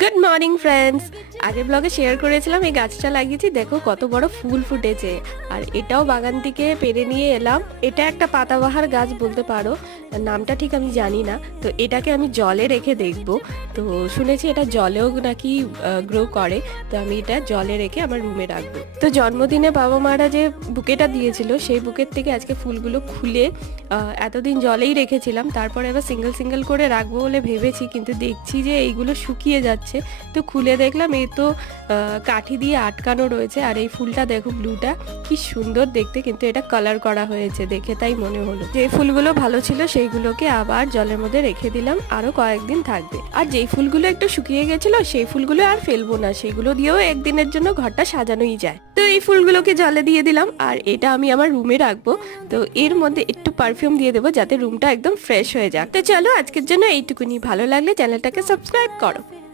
Good morning friends. আগের ব্লগে share করেছিলাম এই গাছটা লাগিয়েছি, দেখো কত বড় ফুল ফুটেছে। আর এটাও বাগান থেকে পেরে নিয়ে এলাম। এটা একটা পাতাবাহার গাছ বলতে পারো, নামটা ঠিক আমি জানি না। তো এটাকে আমি জলে রেখে দেখব। তো শুনেছি এটা জলেও নাকি গ্রো করে। তো আমি এটা জলে রেখে আমার রুমে রাখবো। তো জন্মদিনে বাবা মারা যে বুকেটা দিয়েছিল সেই বুকের থেকে আজকে ফুলগুলো খুলে এতদিন জলেই রেখেছিলাম, তারপরে এবার সিঙ্গেল সিঙ্গেল করে রাখবো বলে ভেবেছি, কিন্তু দেখছি যে এইগুলো শুকিয়ে যাচ্ছে। তো খুলে দেখলাম এই তো কাঠি দিয়ে আটকানো রয়েছে। আর এই ফুলটা দেখো, ব্লুটা কি সুন্দর দেখতে, কিন্তু এটা কালার করা হয়েছে দেখে, তাই মনে হলো যে ফুলগুলো ভালো ছিল সেইগুলোকে আবার জলের মধ্যে রেখে দিলাম, আরো কয়েকদিন থাকবে। আর যেই ফুলগুলো একটু শুকিয়ে গেছিল সেই ফুলগুলো আর ফেলবো না, সেগুলো দিয়েও একদিনের জন্য ঘরটা সাজানোই যায়। তো এই ফুলগুলোকে জলে দিয়ে দিলাম, আর এটা আমি আমার রুমে রাখবো। তো এর মধ্যে একটু পারফিউম দিয়ে দেবো যাতে রুমটা একদম ফ্রেশ হয়ে যাক। তো চলো আজকের জন্য এইটুকুনি। ভালো লাগলে চ্যানেলটাকে সাবস্ক্রাইব করো।